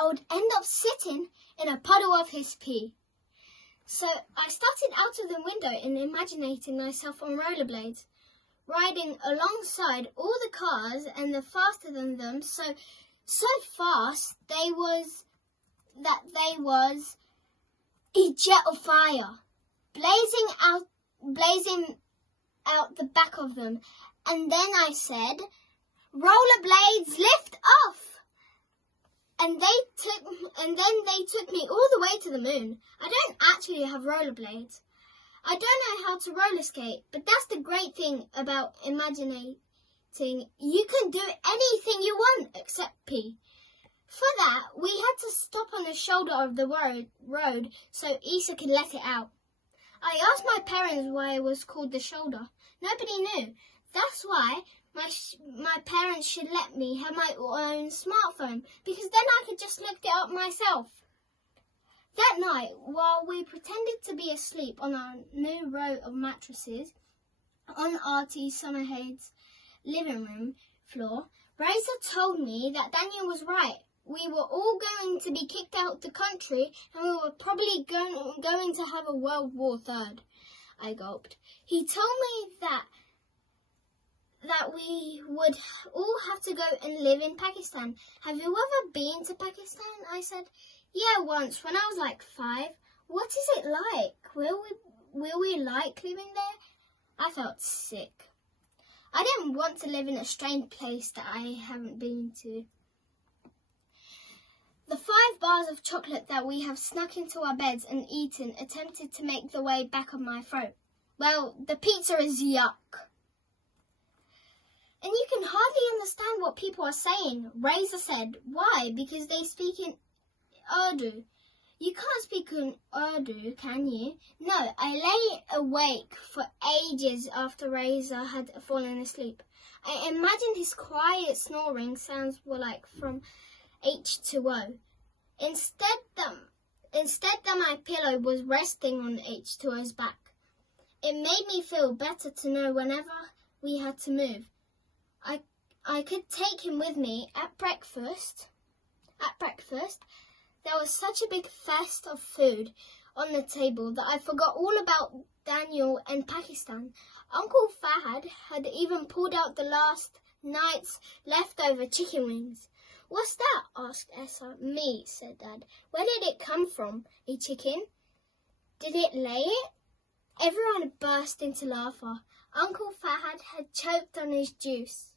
I would end up sitting in a puddle of his pee. So I started out of the window and imagining myself on rollerblades, riding alongside all the cars and the faster than them, so fast they was a jet of fire blazing out the back of them. And then I said, "Rollerblades, lift off!" And then they took me all the way to the moon. I don't actually have rollerblades. I don't know how to roller skate, but that's the great thing about imagining. You can do anything you want except pee. For that, we had to stop on the shoulder of the road so Isa could let it out. I asked my parents why it was called the shoulder. Nobody knew. That's why my parents should let me have my own smartphone, because then I could just look it up myself. That night, while we pretended to be asleep on our new row of mattresses on Artie Summerhead's living room floor, Razor told me that Daniel was right. We were all going to be kicked out the country, and we were probably going to have a World War III. I gulped. He told me that we would all have to go and live in Pakistan. Have you ever been to Pakistan? I said, yeah, once, when I was like 5. What is it like? Will we like living there? I felt sick. I didn't want to live in a strange place that I haven't been to. The 5 bars of chocolate that we have snuck into our beds and eaten attempted to make the way back of my throat. Well, the pizza is yuck. And you can hardly understand what people are saying, Razor said. Why? Because they speak in Urdu. You can't speak in Urdu, can you? No, I lay awake for ages after Razor had fallen asleep. I imagined his quiet snoring sounds were like from H2O. Instead that my pillow was resting on H2O's back. It made me feel better to know whenever we had to move, I could take him with me at breakfast. There was such a big feast of food on the table that I forgot all about Daniel and Pakistan. Uncle Fahad had even pulled out the last night's leftover chicken wings. What's that? Asked Essa. Me, said Dad. Where did it come from? A chicken? Did it lay it? Everyone burst into laughter. Uncle Fahad had choked on his juice.